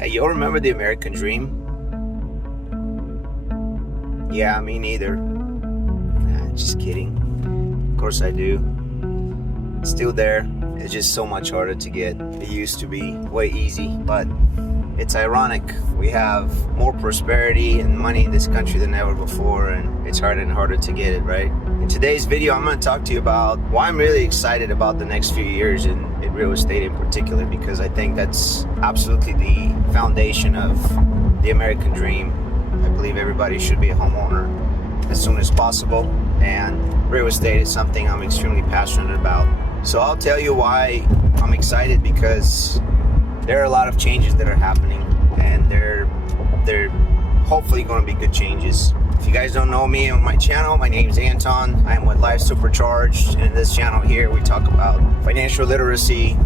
Hey, you all remember the American dream? Yeah, me neither. Just kidding. Of course I do. It's still there. It's just so much harder to get. It used to be way easy, but it's ironic. We have more prosperity and money in this country than ever before, and it's harder and harder to get it, right? In today's video, I'm going to talk to you about why I'm really excited about the next few years in real estate in particular, because I think that's absolutely the foundation of the American dream. I believe everybody should be a homeowner as soon as possible, and real estate is something I'm extremely passionate about. So I'll tell you why I'm excited, because there are a lot of changes that are happening, and they're hopefully going to be good changes. If you guys don't know me on my channel, my name is Anton. I'm with Supercharged, and in this channel here we talk about financial literacy,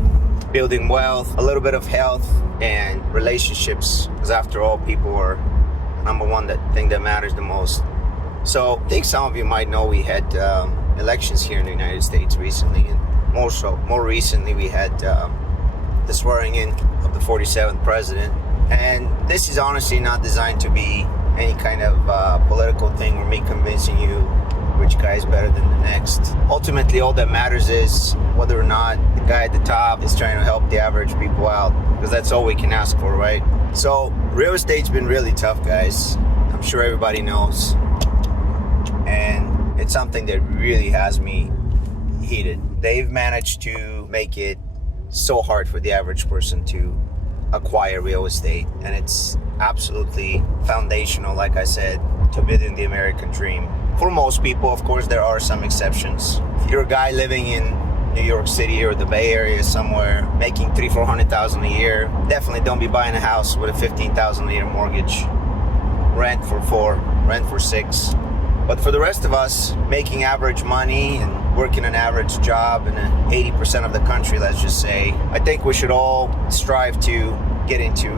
building wealth, a little bit of health, and relationships, because after all, people are number one thing that matters the most. So I think some of you might know we had elections here in the United States recently, and more recently we had the swearing in of the 47th president. And this is honestly not designed to be any kind of political thing or me convincing you which guy is better than the next. Ultimately, all that matters is whether or not the guy at the top is trying to help the average people out, because that's all we can ask for, right? So real estate's been really tough, guys. I'm sure everybody knows. And it's something that really has me heated. They've managed to make it so hard for the average person to acquire real estate, and it's absolutely foundational, like I said, to building the American dream. For most people, of course, there are some exceptions. If you're a guy living in New York City or the Bay Area somewhere, making $300,000-400,000 a year, definitely don't be buying a house with a $15,000 a year mortgage. Rent for 4, rent for 6. But for the rest of us, making average money and working an average job in 80% of the country, let's just say, I think we should all strive to get into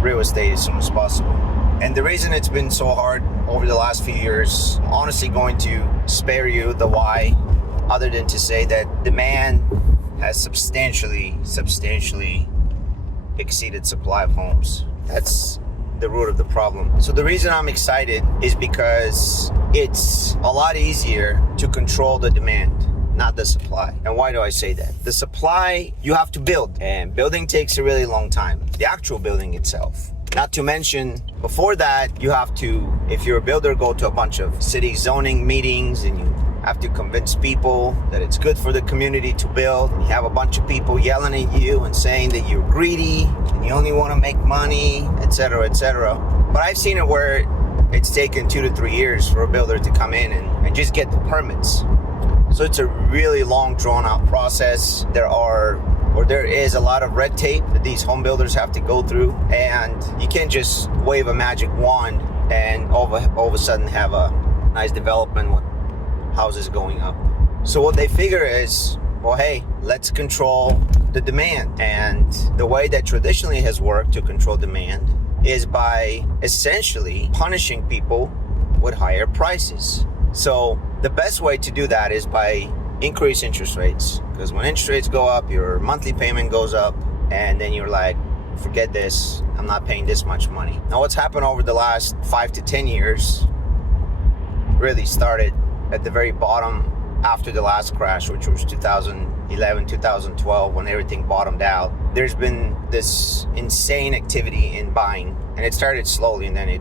real estate as soon as possible. And the reason it's been so hard over the last few years, I'm honestly going to spare you the why, other than to say that demand has substantially exceeded supply of homes. That's the root of the problem. So the reason I'm excited is because it's a lot easier to control the demand, not the supply. And why do I say that? The supply, you have to build, and building takes a really long time. The actual building itself. Not to mention, before that, you have to, if you're a builder, go to a bunch of city zoning meetings, and you have to convince people that it's good for the community to build. And you have a bunch of people yelling at you and saying that you're greedy and you only want to make money, etc., etc. But I've seen it where it's taken 2 to 3 years for a builder to come in and just get the permits. So it's a really long, drawn-out process. There is a lot of red tape that these home builders have to go through, and you can't just wave a magic wand and all of a sudden have a nice development with houses going up. So what they figure is, well, hey, let's control the demand. And the way that traditionally has worked to control demand is by essentially punishing people with higher prices. So the best way to do that is by increase interest rates, because when interest rates go up, your monthly payment goes up, and then you're like, forget this, I'm not paying this much money. Now what's happened over the last 5 to 10 years really started at the very bottom after the last crash, which was 2011, 2012, when everything bottomed out. There's been this insane activity in buying, and it started slowly, and then it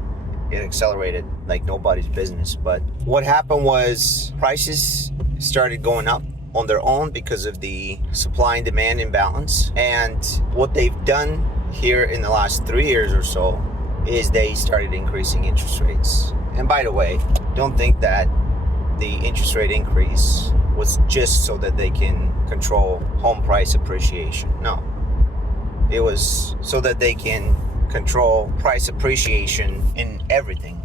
accelerated like nobody's business. But what happened was prices started going up on their own because of the supply and demand imbalance. And what they've done here in the last 3 years or so is they started increasing interest rates. And by the way, don't think that the interest rate increase was just so that they can control home price appreciation. No, it was so that they can control price appreciation in everything,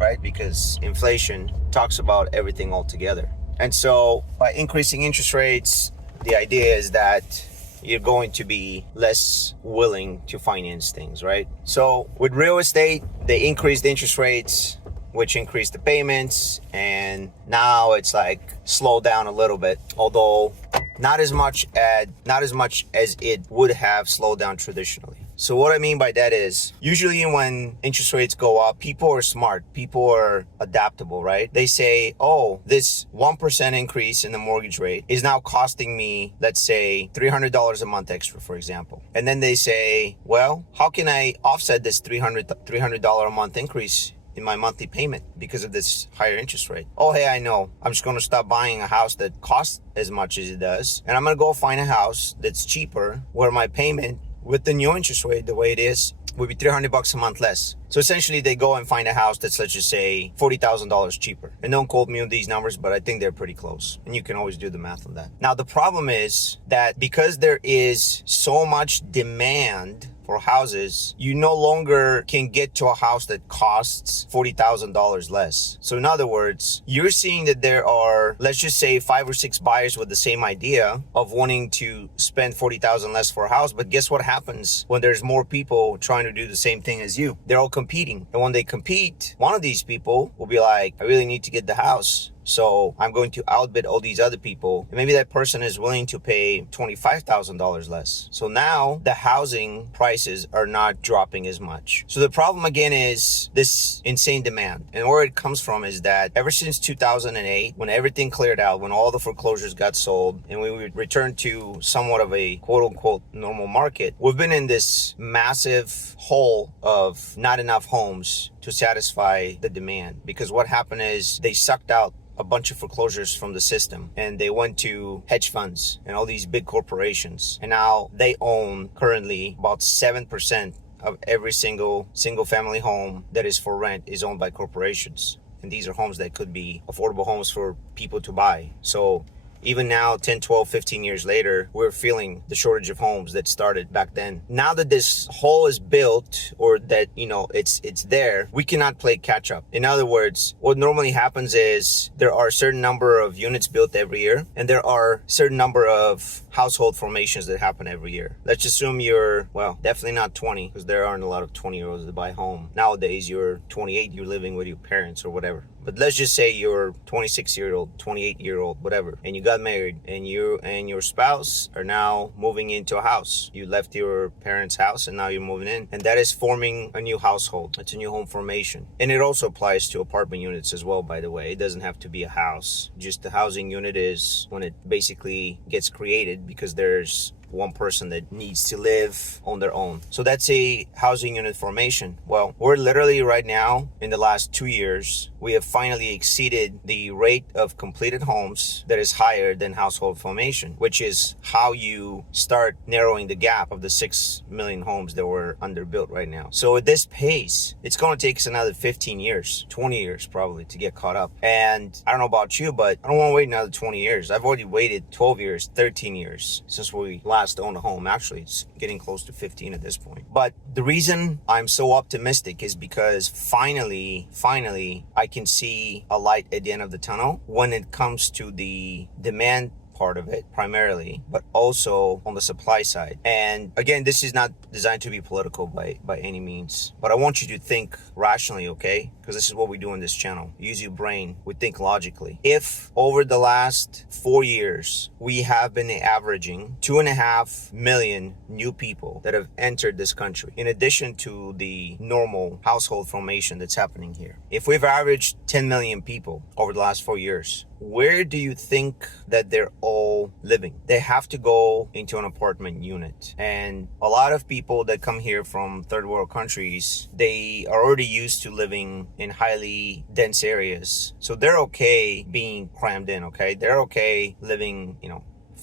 right? Because inflation talks about everything altogether. And so by increasing interest rates, the idea is that you're going to be less willing to finance things, right? So with real estate, they increased interest rates, which increased the payments, and now it's like slowed down a little bit, although not as much as it would have slowed down traditionally. So what I mean by that is, usually when interest rates go up, people are smart. People are adaptable, right? They say, oh, this 1% increase in the mortgage rate is now costing me, let's say, $300 a month extra, for example. And then they say, well, how can I offset this $300 a month increase in my monthly payment because of this higher interest rate? Oh, hey, I know. I'm just going to stop buying a house that costs as much as it does. And I'm going to go find a house that's cheaper where my payment with the new interest rate, the way it is, would be $300 a month less. So essentially they go and find a house that's, let's just say, $40,000 cheaper. And don't quote me on these numbers, but I think they're pretty close. And you can always do the math on that. Now, the problem is that because there is so much demand for houses, you no longer can get to a house that costs $40,000 less. So in other words, you're seeing that there are, let's just say, 5 or 6 buyers with the same idea of wanting to spend $40,000 less for a house. But guess what happens when there's more people trying to do the same thing as you? They're all competing. And when they compete, one of these people will be like, I really need to get the house, so I'm going to outbid all these other people. And maybe that person is willing to pay $25,000 less. So now the housing prices are not dropping as much. So the problem again is this insane demand. And where it comes from is that ever since 2008, when everything cleared out, when all the foreclosures got sold and we returned to somewhat of a quote unquote normal market, we've been in this massive hole of not enough homes to satisfy the demand. Because what happened is they sucked out a bunch of foreclosures from the system and they went to hedge funds and all these big corporations. And now they own currently about 7% of every single family home that is for rent is owned by corporations. And these are homes that could be affordable homes for people to buy. So even now, 10, 12, 15 years later, we're feeling the shortage of homes that started back then. Now that this hole is built, or that, it's there, we cannot play catch up. In other words, what normally happens is there are a certain number of units built every year, and there are a certain number of household formations that happen every year. Let's assume you're, definitely not 20, because there aren't a lot of 20-year-olds that buy a home. Nowadays, you're 28, you're living with your parents or whatever. But let's just say you're 26-year-old, 28-year-old, whatever, and you got married, and you and your spouse are now moving into a house. You left your parents' house and now you're moving in, and that is forming a new household. It's a new home formation. And it also applies to apartment units as well, by the way. It doesn't have to be a house. Just the housing unit is when it basically gets created because there's one person that needs to live on their own. So that's a housing unit formation. Well, we're literally right now, in the last 2 years, we have finally exceeded the rate of completed homes that is higher than household formation, which is how you start narrowing the gap of the 6 million homes that were underbuilt right now. So at this pace, it's going to take us another 15 years, 20 years probably to get caught up. And I don't know about you, but I don't want to wait another 20 years. I've already waited 12 years, 13 years since we last owned a home. Actually, it's getting close to 15 at this point. But the reason I'm so optimistic is because finally, I can see a light at the end of the tunnel when it comes to the demand part of it primarily, but also on the supply side. And again, this is not designed to be political by any means, but I want you to think rationally, okay? Because this is what we do in this channel. Use your brain. We think logically. If over the last 4 years, we have been averaging 2.5 million new people that have entered this country, in addition to the normal household formation that's happening here. If we've averaged 10 million people over the last 4 years, where do you think that they're all living? They have to go into an apartment unit. And a lot of people that come here from third world countries, they are already used to living in highly dense areas. So they're okay being crammed in, okay? They're okay living, 4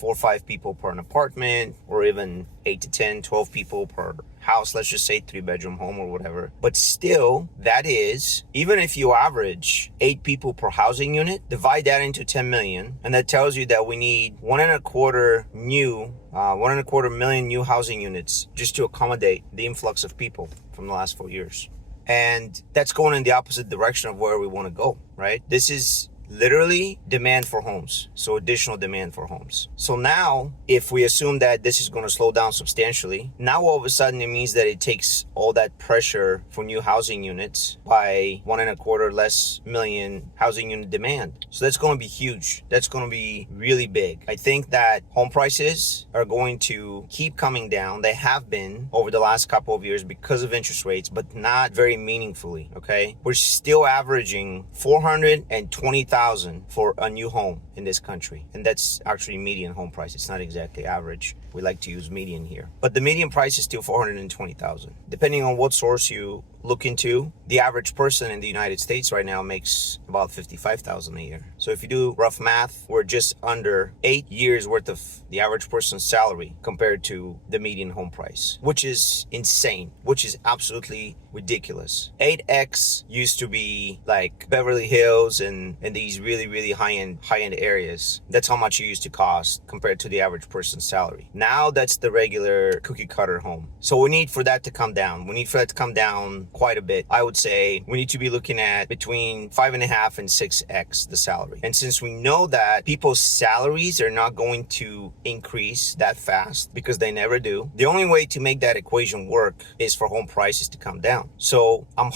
or 5 people per an apartment, or even 8 to 10, 12 people per house, let's just say 3-bedroom home or whatever. But still, that is, even if you average 8 people per housing unit, divide that into 10 million, and that tells you that we need 1.25 million new housing units just to accommodate the influx of people from the last 4 years. And that's going in the opposite direction of where we want to go, right? This is literally demand for homes. So additional demand for homes. So now, if we assume that this is going to slow down substantially, now all of a sudden it means that it takes all that pressure for new housing units by 1.25 less million housing unit demand. So that's going to be huge. That's going to be really big. I think that home prices are going to keep coming down. They have been over the last couple of years because of interest rates, but not very meaningfully. Okay, we're still averaging 420,000 for a new home in this country, and that's actually median home price. It's not exactly average. We like to use median here, but the median price is still 420,000. Depending on what source you look into, the average person in the United States right now makes about 55,000 a year. So if you do rough math, we're just under 8 years worth of the average person's salary compared to the median home price, which is insane, which is absolutely ridiculous. 8x used to be like Beverly Hills and these really high-end areas. That's how much it used to cost compared to the average person's salary. Now that's the regular cookie cutter home. So we need for that to come down. We need for that to come down quite a bit. I would say we need to be looking at between 5.5 and 6x the salary. And since we know that people's salaries are not going to increase that fast because they never do, the only way to make that equation work is for home prices to come down. So I'm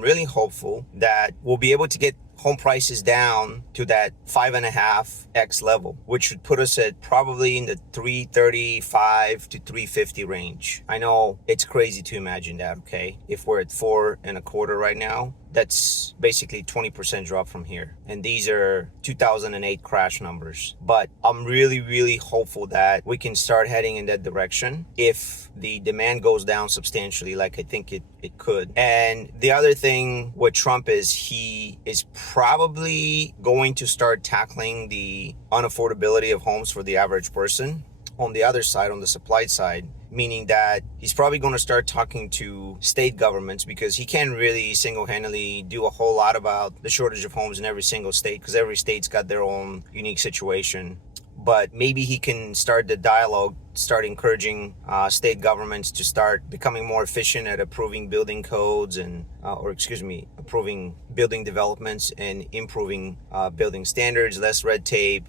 really hopeful that we'll be able to get home prices down to that 5.5x level, which should put us at probably in the 335 to 350 range. I know it's crazy to imagine that, okay? If we're at 4.25 right now, that's basically 20% drop from here. And these are 2008 crash numbers. But I'm really hopeful that we can start heading in that direction if the demand goes down substantially, like I think it could. And the other thing with Trump is he is probably going to start tackling the unaffordability of homes for the average person. On the other side, on the supply side, meaning that he's probably going to start talking to state governments, because he can't really single-handedly do a whole lot about the shortage of homes in every single state, because every state's got their own unique situation. But maybe he can start the dialogue, start encouraging state governments to start becoming more efficient at approving building codes and, approving building developments and improving building standards, less red tape,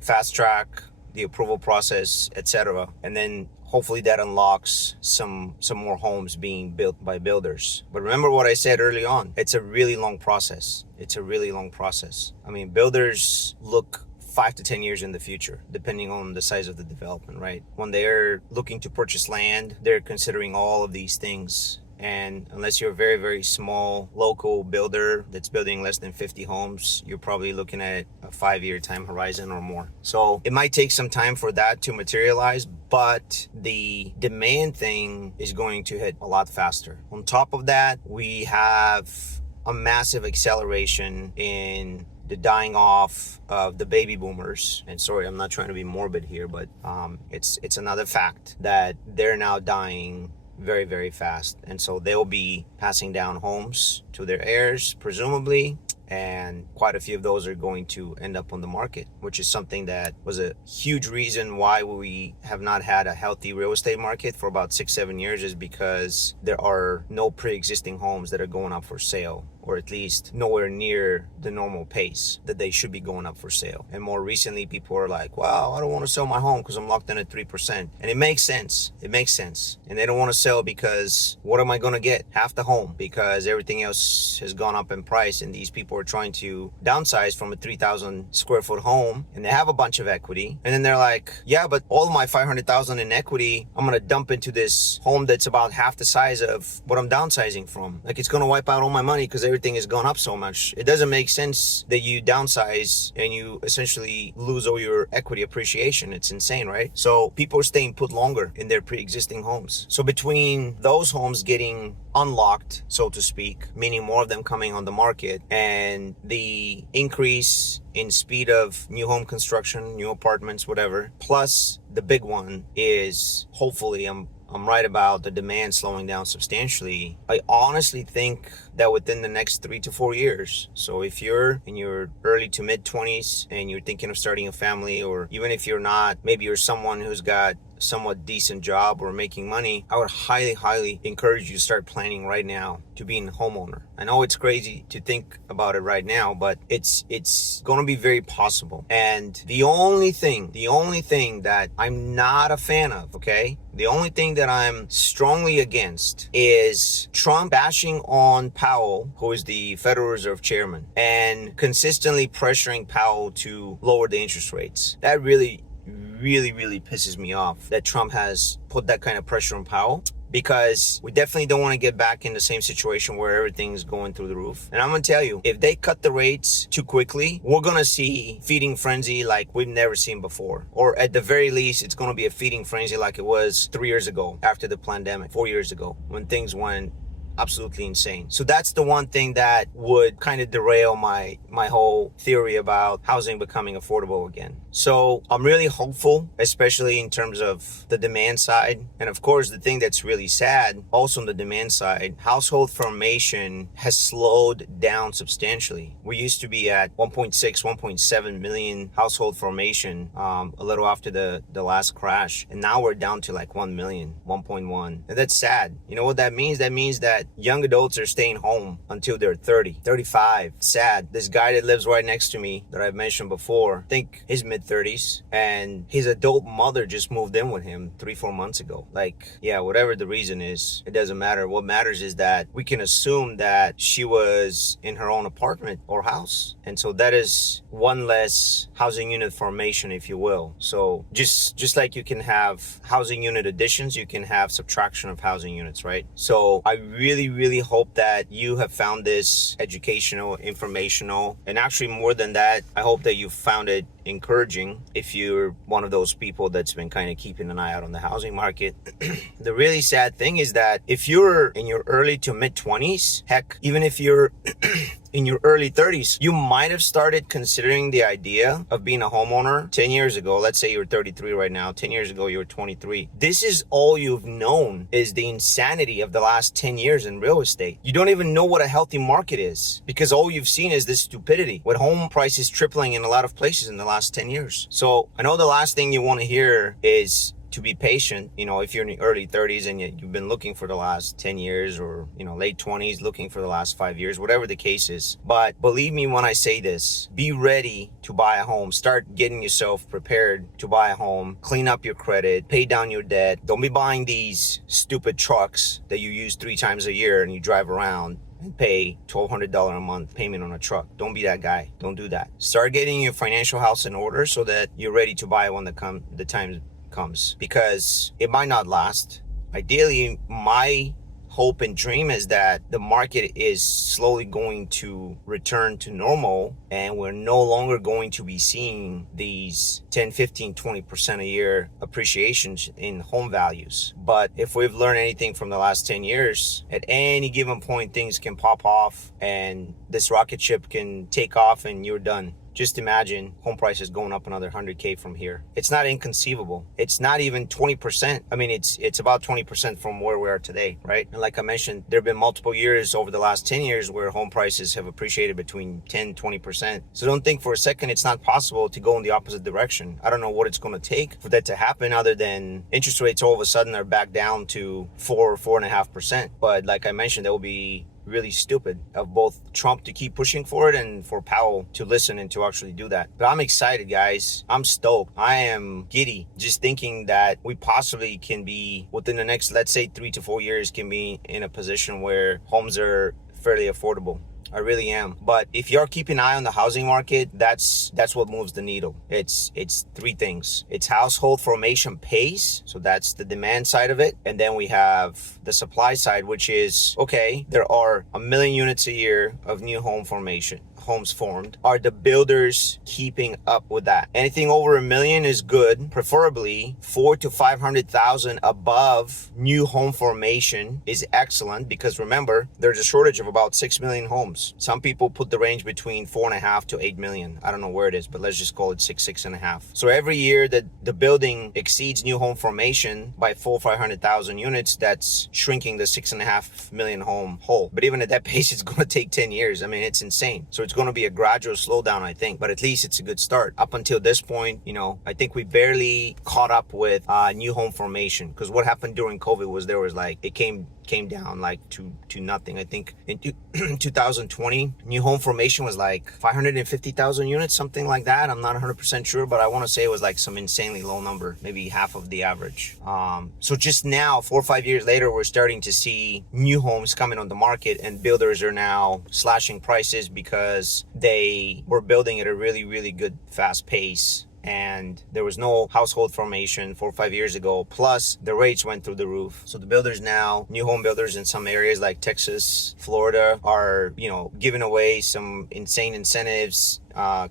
fast track the approval process, etc. And then hopefully that unlocks some more homes being built by builders. But remember what I said early on, it's a really long process. I mean, builders look 5 to 10 years in the future, depending on the size of the development, right? When they're looking to purchase land, they're considering all of these things. And unless you're a very small local builder that's building less than 50 homes, you're probably looking at a 5-year time horizon or more. So it might take some time for that to materialize, but the demand thing is going to hit a lot faster. On top of that, we have a massive acceleration in the dying off of the baby boomers. And sorry, I'm not trying to be morbid here, but it's another fact that they're now dying very fast. And so they'll be passing down homes to their heirs, presumably. And quite a few of those are going to end up on the market, which is something that was a huge reason why we have not had a healthy real estate market for about 6-7 years, is because there are no pre-existing homes that are going up for sale, or at least nowhere near the normal pace that they should be going up for sale. And more recently, people are like, wow, I don't want to sell my home because I'm locked in at 3%. And it makes sense. And they don't want to sell because what am I going to get? Half the home, because everything else has gone up in price, and these people are trying to downsize from a 3,000 square foot home, and they have a bunch of equity. And then they're like, yeah, but all of my 500,000 in equity, I'm going to dump into this home that's about half the size of what I'm downsizing from. Like, it's going to wipe out all my money because everything has gone up so much. It doesn't make sense that you downsize and you essentially lose all your equity appreciation. It's insane, right? So people are staying put longer in their pre-existing homes. So between those homes getting unlocked, so to speak, meaning more of them coming on the market, and the increase in speed of new home construction, new apartments, whatever, plus the big one is, hopefully, I'm right about the demand slowing down substantially. I honestly think that within the next 3 to 4 years, so if you're in your early to mid 20s and you're thinking of starting a family, or even if you're not, maybe you're someone who's got somewhat decent job or making money, I would highly encourage you to start planning right now to being a homeowner. I know it's crazy to think about it right now, but it's going to be very possible. And the only thing that I'm not a fan of, okay? The only thing that I'm strongly against is Trump bashing on Powell, who is the Federal Reserve chairman, and consistently pressuring Powell to lower the interest rates. That really pisses me off that Trump has put that kind of pressure on Powell, because we definitely don't want to get back in the same situation where everything's going through the roof. And I'm going to tell you, if they cut the rates too quickly, we're going to see feeding frenzy like we've never seen before. Or at the very least, it's going to be a feeding frenzy like it was 3 years ago after the pandemic, 4 years ago, when things went absolutely insane. So that's the one thing that would kind of derail my whole theory about housing becoming affordable again. So I'm really hopeful, especially in terms of the demand side. And of course, the thing that's really sad also on the demand side, household formation has slowed down substantially. We used to be at 1.6, 1.7 million household formation a little after the last crash. And now we're down to like 1 million, 1.1. And that's sad. You know what that means? That means that young adults are staying home until they're 30, 35. Sad. This guy that lives right next to me that I've mentioned before, I think his mid-30s, and his adult mother just moved in with him 3-4 months ago. Like, yeah, whatever the reason is, it doesn't matter. What matters is that we can assume that she was in her own apartment or house. And so that is one less housing unit formation, if you will. So just like you can have housing unit additions, you can have subtraction of housing units, right? So I really hope that you have found this educational, informational, and actually more than that, I hope that you found it encouraging if you're one of those people that's been kind of keeping an eye out on the housing market. The really sad thing is that if you're in your early to mid 20s, heck, even if you're in your early 30s, you might have started considering the idea of being a homeowner 10 years ago. Let's say you're 33 right now. 10 years ago, you were 23. This is all you've known is the insanity of the last 10 years in real estate. You don't even know what a healthy market is because all you've seen is this stupidity with home prices tripling in a lot of places in the last 10 years. So I know the last thing you want to hear is to be patient, you know, if you're in the early 30s and you've been looking for the last 10 years or, you know, late 20s, looking for the last 5 years, whatever the case is. But believe me when I say this, be ready to buy a home. Start getting yourself prepared to buy a home, clean up your credit, pay down your debt. Don't be buying these stupid trucks that you use 3 times a year and you drive around and pay $1,200 a month payment on a truck. Don't be that guy. Don't do that. Start getting your financial house in order so that you're ready to buy when the time comes, because it might not last. Ideally, my hope and dream is that the market is slowly going to return to normal and we're no longer going to be seeing these 10, 15, 20% a year appreciations in home values. But if we've learned anything from the last 10 years, at any given point, things can pop off and this rocket ship can take off and you're done. Just imagine home prices going up another 100K from here. It's not inconceivable. It's not even 20%. I mean, it's about 20% from where we are today, right? And like I mentioned, there have been multiple years over the last 10 years where home prices have appreciated between 10, 20%. So don't think for a second it's not possible to go in the opposite direction. I don't know what it's going to take for that to happen other than interest rates all of a sudden are back down to 4.5%. But like I mentioned, there will be really stupid of both Trump to keep pushing for it and for Powell to listen and to actually do that. But I'm excited, guys. I'm stoked. I am giddy just thinking that we possibly can be within the next, let's say 3 to 4 years, can be in a position where homes are fairly affordable. I really am. But if you're keeping an eye on the housing market, that's what moves the needle. It's 3 things. It's household formation pace. So that's the demand side of it. And then we have the supply side, which is, okay, there are 1 million units a year of new homes formed. Are the builders keeping up with that? Anything over 1 million is good. Preferably 400,000 to 500,000 above new home formation is excellent, because remember, there's a shortage of about 6 million homes. homes. Some people put the range between 4.5 to 8 million. I don't know where it is, but let's just call it 6.5. So every year that the building exceeds new home formation by 500,000 units, that's shrinking the 6.5 million home whole. But even at that pace, it's going to take 10 years. I mean, it's insane. So it's going to be a gradual slowdown, I think, but at least it's a good start. Up until this point, you know, I think we barely caught up with new home formation, because what happened during COVID was there was like, it came down like to nothing. I think in 2020, new home formation was like 550,000 units, something like that. I'm not 100% sure, but I want to say it was like some insanely low number, maybe half of the average. So just now, 4 or 5 years later, we're starting to see new homes coming on the market, and builders are now slashing prices because they were building at a really, really good fast pace. And there was no household formation 4 or 5 years ago. Plus, the rates went through the roof. So the builders now, new home builders in some areas like Texas, Florida, are, you know, giving away some insane incentives,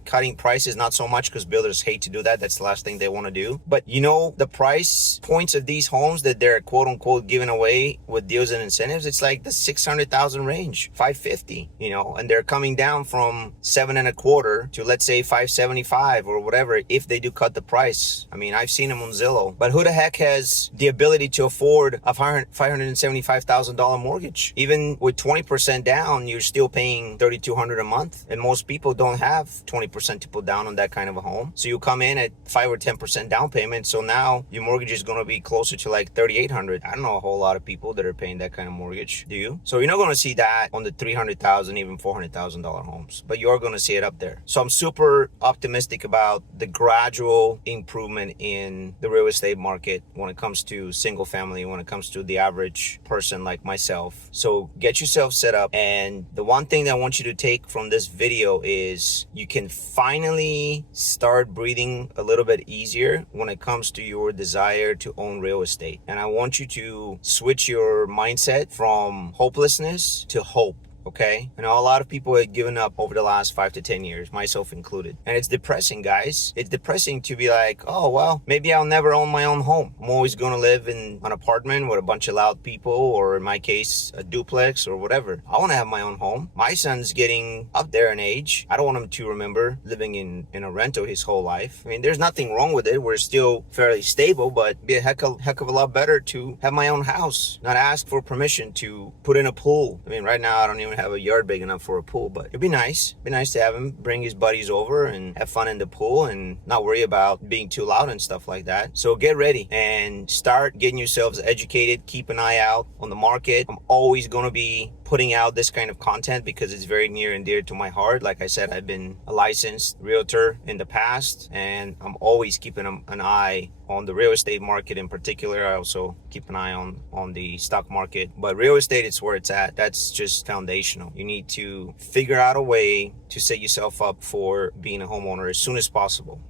cutting prices, not so much because builders hate to do that. That's the last thing they want to do. But you know, the price points of these homes that they're quote unquote giving away with deals and incentives, it's like the 600,000 range, 550, you know, and they're coming down from 7.25 to, let's say, 575 or whatever, if they do cut the price. I mean, I've seen them on Zillow. But who the heck has the ability to afford a $575,000 mortgage? Even with 20% down, you're still paying $3,200 a month, and most people don't have 20% to put down on that kind of a home. So you come in at 5 or 10% down payment. So now your mortgage is going to be closer to like $3,800. I don't know a whole lot of people that are paying that kind of mortgage. Do you? So you're not going to see that on the $300,000, even $400,000 homes, but you're going to see it up there. So I'm super optimistic about the gradual improvement in the real estate market when it comes to single family, when it comes to the average person like myself. So get yourself set up. And the one thing that I want you to take from this video is you can finally start breathing a little bit easier when it comes to your desire to own real estate. And I want you to switch your mindset from hopelessness to hope. Okay. I know a lot of people have given up over the last 5 to 10 years, myself included. And it's depressing, guys. It's depressing to be like, oh, well, maybe I'll never own my own home. I'm always going to live in an apartment with a bunch of loud people, or in my case, a duplex or whatever. I want to have my own home. My son's getting up there in age. I don't want him to remember living in a rental his whole life. I mean, there's nothing wrong with it. We're still fairly stable, but it'd be a heck of a lot better to have my own house, not ask for permission to put in a pool. I mean, right now, I don't even have a yard big enough for a pool, but it'd be nice. It'd be nice to have him bring his buddies over and have fun in the pool and not worry about being too loud and stuff like that. So get ready and start getting yourselves educated. Keep an eye out on the market. I'm always going to be putting out this kind of content because it's very near and dear to my heart. Like I said, I've been a licensed realtor in the past, and I'm always keeping an eye on the real estate market in particular. I also keep an eye on the stock market, but real estate is where it's at. That's just foundational. You need to figure out a way to set yourself up for being a homeowner as soon as possible.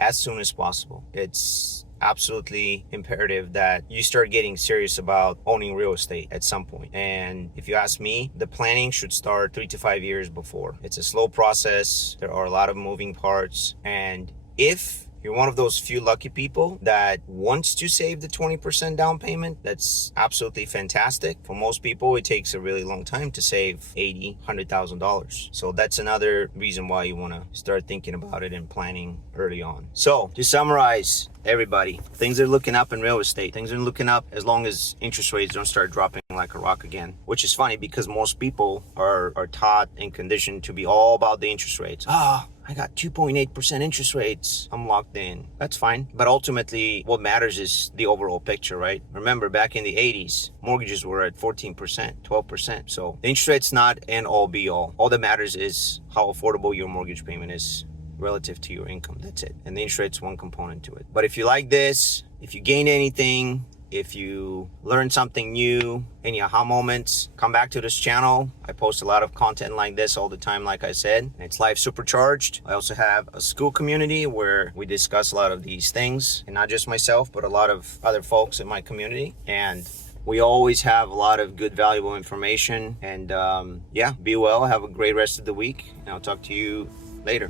It's absolutely imperative that you start getting serious about owning real estate at some point. And if you ask me, the planning should start 3 to 5 years before. It's a slow process. There are a lot of moving parts. And if you're one of those few lucky people that wants to save the 20% down payment, that's absolutely fantastic. For most people, it takes a really long time to save $80,000, $100,000. So that's another reason why you want to start thinking about it and planning early on. So to summarize, everybody, things are looking up in real estate. Things are looking up as long as interest rates don't start dropping like a rock again, which is funny because most people are taught and conditioned to be all about the interest rates. I got 2.8% interest rates. I'm locked in. That's fine. But ultimately, what matters is the overall picture, right? Remember, back in the 80s, mortgages were at 14%, 12%. So the interest rate's not an all be all. All that matters is how affordable your mortgage payment is relative to your income. That's it. And the interest rate's one component to it. But if you like this, if you gained anything, if you learned something new, any aha moments, come back to this channel. I post a lot of content like this all the time, like I said. It's Life Supercharged. I also have a Skool community where we discuss a lot of these things, and not just myself, but a lot of other folks in my community. And we always have a lot of good, valuable information. And yeah, be well. Have a great rest of the week, and I'll talk to you later.